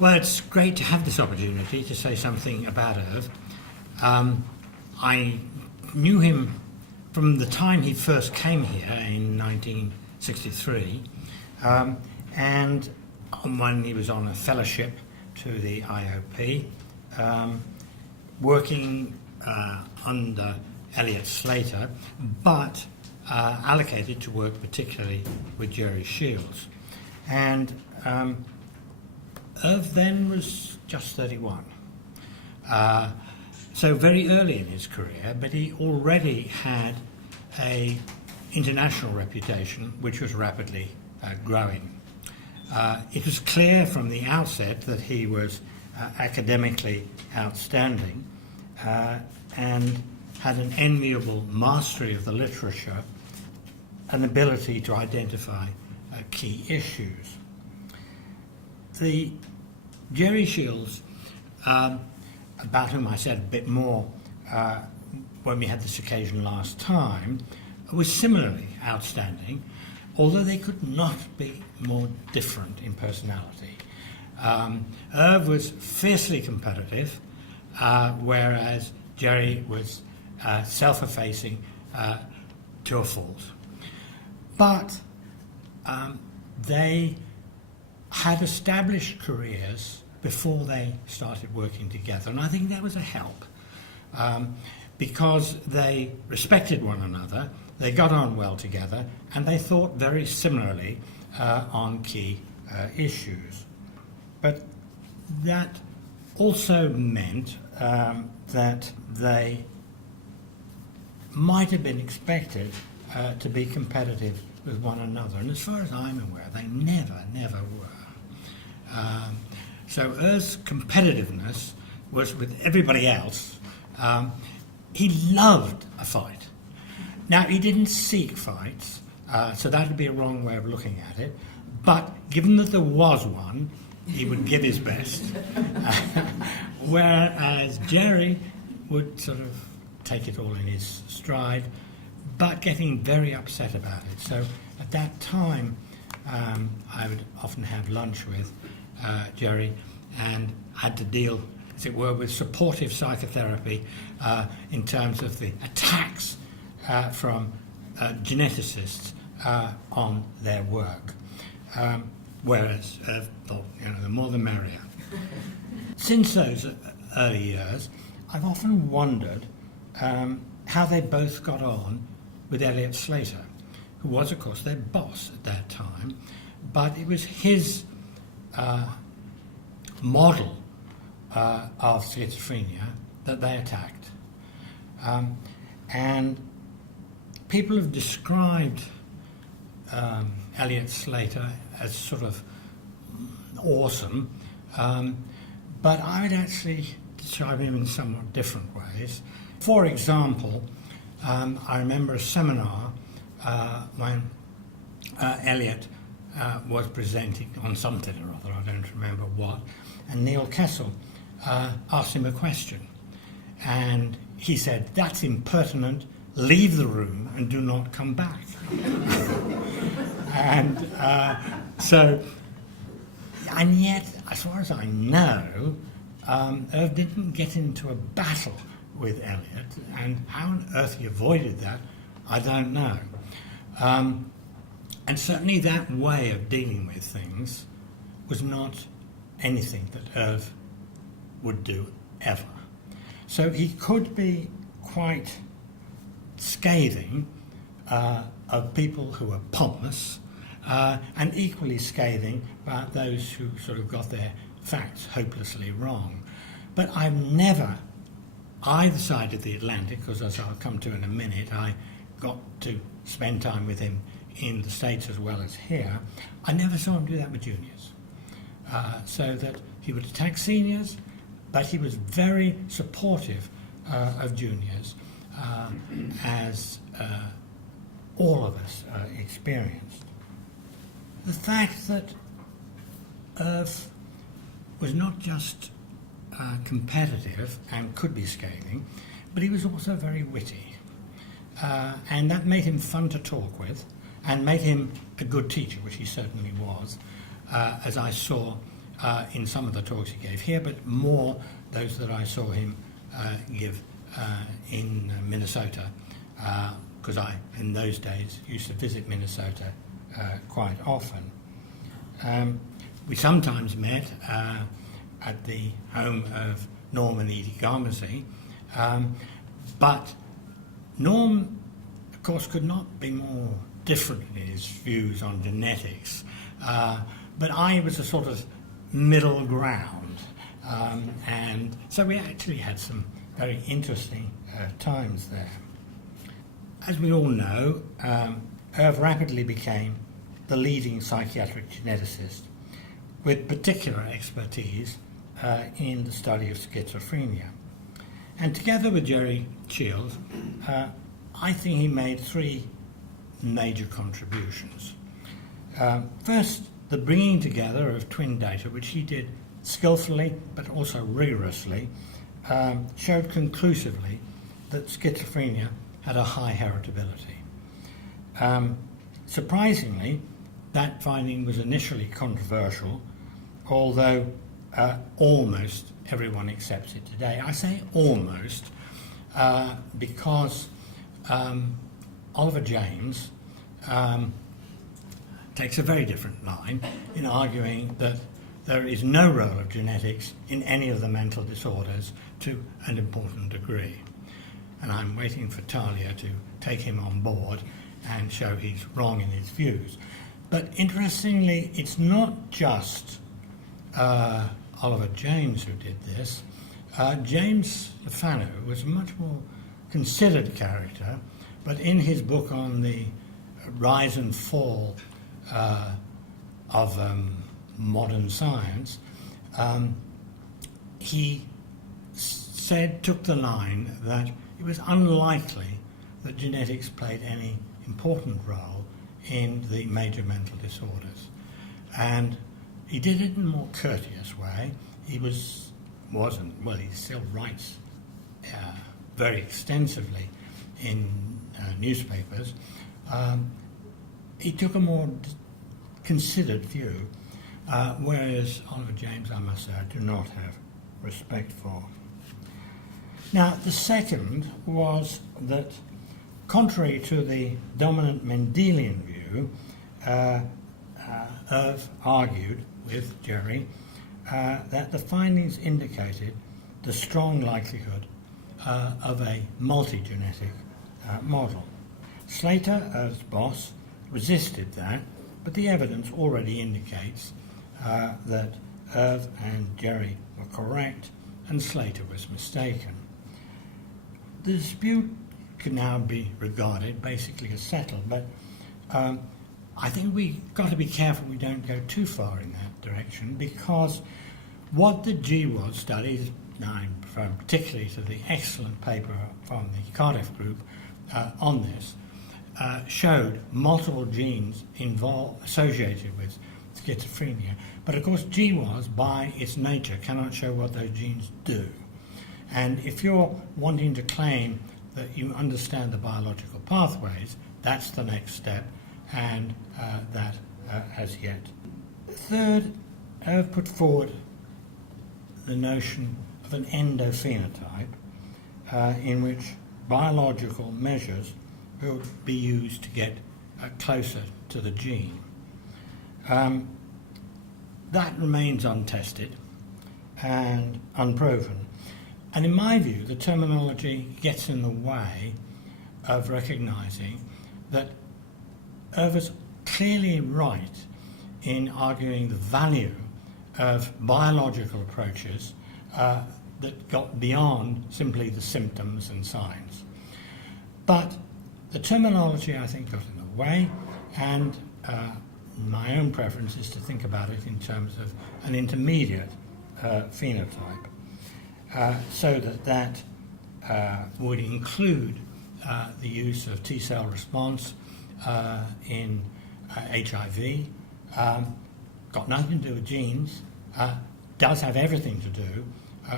Well, it's great to have this opportunity to say something about Irv. I knew him from the time he first came here in 1963, and when he was on a fellowship to the IOP, working under Elliot Slater, but allocated to work particularly with Jerry Shields. And Irv then was just 31. So very early in his career, but he already had an international reputation which was rapidly growing. It was clear from the outset that he was academically outstanding and had an enviable mastery of the literature, an ability to identify key issues. The Jerry Shields, about whom I said a bit more when we had this occasion last time, was similarly outstanding, although they could not be more different in personality. Irv was fiercely competitive, whereas Jerry was self-effacing to a fault. But they had established careers before they started working together, and I think that was a help because they respected one another, they got on well together, and they thought very similarly on key issues. But that also meant that they might have been expected to be competitive with one another, and as far as I'm aware, they never were. So Irv's competitiveness was with everybody else. He loved a fight. Now, he didn't seek fights, so that would be a wrong way of looking at it, but given that there was one, he would give his best. Whereas Jerry would sort of take it all in his stride, but getting very upset about it. So at that time, I would often have lunch with Jerry and had to deal, as it were, with supportive psychotherapy in terms of the attacks from geneticists on their work. Whereas, the more the merrier. Since those early years, I've often wondered how they both got on with Elliot Slater, who was, of course, their boss at that time, but it was his model of schizophrenia that they attacked. And people have described Elliot Slater as sort of awesome, but I would actually describe him in somewhat different ways. For example, I remember a seminar when Elliot was presenting on something or other, I don't remember what, and Neil Kessel asked him a question. And he said, "That's impertinent, leave the room and do not come back." And and yet, as far as I know, Irv didn't get into a battle with Elliot, and how on earth he avoided that, I don't know. And certainly that way of dealing with things was not anything that Irv would do ever. So he could be quite scathing of people who are pompous, and equally scathing about those who sort of got their facts hopelessly wrong. But I've never, either side of the Atlantic, because as I'll come to in a minute, I got to spend time with him in the States as well as here, I never saw him do that with juniors. So that he would attack seniors, but he was very supportive of juniors, as all of us experienced. The fact that Irv was not just competitive and could be scathing, but he was also very witty. And that made him fun to talk with and made him a good teacher, which he certainly was, as I saw in some of the talks he gave here, but more those that I saw him give in Minnesota, because I, in those days, used to visit Minnesota quite often. We sometimes met at the home of Norm and Edie Garmezy, but Norm, of course, could not be more different in his views on genetics, but I was a sort of middle ground, and so we actually had some very interesting times there. As we all know, Irv rapidly became the leading psychiatric geneticist with particular expertise in the study of schizophrenia. And together with Jerry Shields, I think he made three major contributions. First, the bringing together of twin data, which he did skillfully but also rigorously, showed conclusively that schizophrenia had a high heritability. Surprisingly, that finding was initially controversial, although almost everyone accepts it today. I say almost because Oliver James takes a very different line in arguing that there is no role of genetics in any of the mental disorders to an important degree. And I'm waiting for Talia to take him on board and show he's wrong in his views. But interestingly, it's not just Oliver James who did this. James Lefanu was a much more considered character, but in his book on the rise and fall of modern science, he took the line that it was unlikely that genetics played any important role in the major mental disorders. And he did it in a more courteous way. He he still writes very extensively in newspapers. He took a more considered view, whereas Oliver James, I must say, I do not have respect for. Now, the second was that, contrary to the dominant Mendelian view, Irv argued with Jerry that the findings indicated the strong likelihood of a multi-genetic model. Slater, Irv's boss, resisted that, but the evidence already indicates that Irv and Jerry were correct and Slater was mistaken. The dispute can now be regarded basically as settled, but I think we've got to be careful we don't go too far in that direction, because what the GWAS studies, now I'm referring particularly to the excellent paper from the Cardiff group on this, showed multiple genes associated with schizophrenia. But of course GWAS, by its nature, cannot show what those genes do. And if you're wanting to claim that you understand the biological pathways, that's the next step, and that has yet. Third, I've put forward the notion of an endophenotype in which biological measures will be used to get closer to the gene. That remains untested and unproven. And in my view, the terminology gets in the way of recognising that Irv was clearly right in arguing the value of biological approaches that got beyond simply the symptoms and signs. But the terminology, I think, got in the way, and my own preference is to think about it in terms of an intermediate phenotype, so that would include the use of T-cell response in HIV, got nothing to do with genes, does have everything to do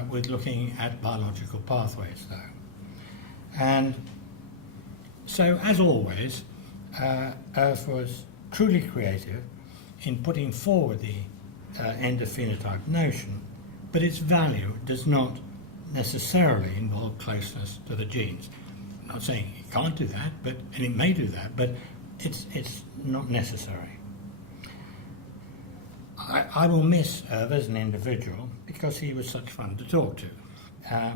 with looking at biological pathways, though. And so, as always, Irv was truly creative in putting forward the end-of-phenotype notion, but its value does not necessarily involve closeness to the genes. I'm not saying it can't do that, and it may do that, but it's not necessary. I will miss Irv as an individual because he was such fun to talk to.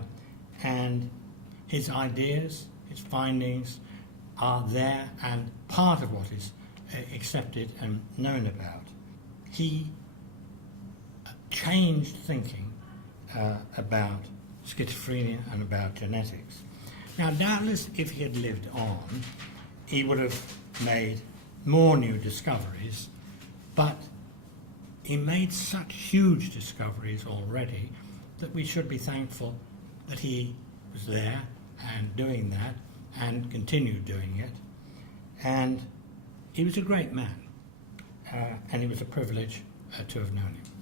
And his ideas, his findings are there and part of what is accepted and known about. He changed thinking about schizophrenia and about genetics. Now, doubtless, if he had lived on, he would have made more new discoveries, but he made such huge discoveries already that we should be thankful that he was there and doing that and continued doing it. And he was a great man, and it was a privilege to have known him.